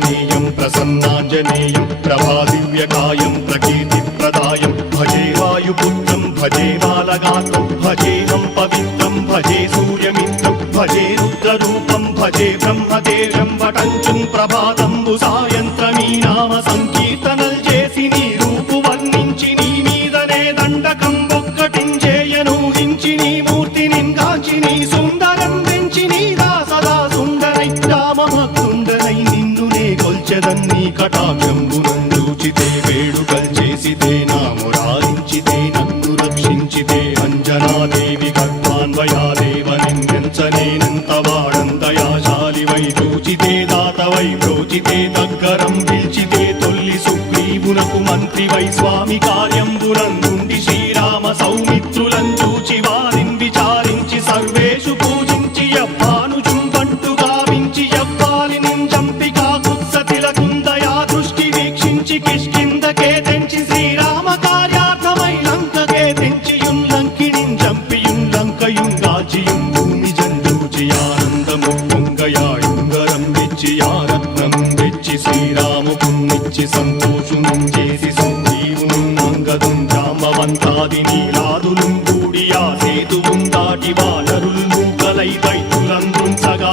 ఆంజనేయం ప్రసన్నాంజనేయం ప్రభాదివ్యకాయం ప్రకీర్తిప్రదాయం భజే వాయుపుత్రం భజే బాలగాత్రం భజేహం పవిత్రం భజే సూర్యమిత్రం భజే రుద్రరూపం భజే బ్రహ్మదేవం వటంచుం ప్రభాతంబు సాయంత్రమీ నామ సంకీర్తనల్ చేసి నీ రూపు వర్ణించి నీ మీదనే దండకం ఒక్కటించేయనూహించి నీ మూర్తిని గాంచి నీ సుందరం పెంచి నీ సదా సుందరై రామభక్తుండరై నిన్నునే కొల్చెదన్ని కటాక్షంబునందూచితే వేడుకల్ చేసితే నా మురారించితే నన్ను రక్షించితే అంజనాదేవి గర్భాన్వయాదేవ నిందించనేనంత వాడంతయాశాలివై చూచితే దాతవై ప్రోచితే దగ్గరం పిలిచితే తొల్లి సుగ్రీవునకు మంత్రివై స్వామి కార్యంబునందుండి శ్రీరామ సౌమిత్రులను చూచి వారిని విచారించి సర్వేషు పూజించి యవ్వానుజుంబంటు గావించి యవ్వాలిని చంపి కాకుత్సతిలకుందయా దృష్టి వీక్షించి కిష్కిందకే తెంచి శ్రీరామ కార్యార్థమై లంకకే తెంచియుం లంకిణిం చంపియుం లంకయుం దాచియుం భూమి జందూచి ఆనందము పొంగయాయుంగరం తెచ్చి ఆరత్నం తెచ్చి శ్రీరాముకున్నిచ్చి సంతోషునం చేసి సుగ్రీవును అంగదుం జాంబవంతాది నీలాదులు కూడి ఆ సేతువుం దాటి వానరుల్ మూకలై దైత్యులందృంచగా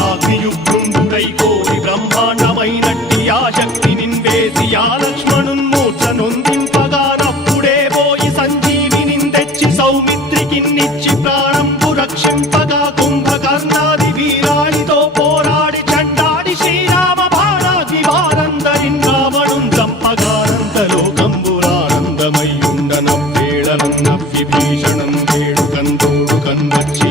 రావణుండంతకారాగ్నియుగ్రుండుడై కోరి బ్రహ్మాండమైనట్టి ఆ శక్తి నిన్వేసి ఆ లక్ష్మణున్ మూర్ఛ నొందింపగానప్పుడే పోయి సంజీవిని తెచ్చి సౌమిత్రికిన్నిచ్చి ప్రాణంబు రక్షింపగా కుంభకర్ణాది వీరాళితో పోరాడి చండాడి శ్రీరామ బాణాది వారందరిన్ రావణుం చంపగానంతలోకంబురానందమై ఉండనవ్వేళనన్న విభీషణం వేడుకందోడు కన్వచ్చి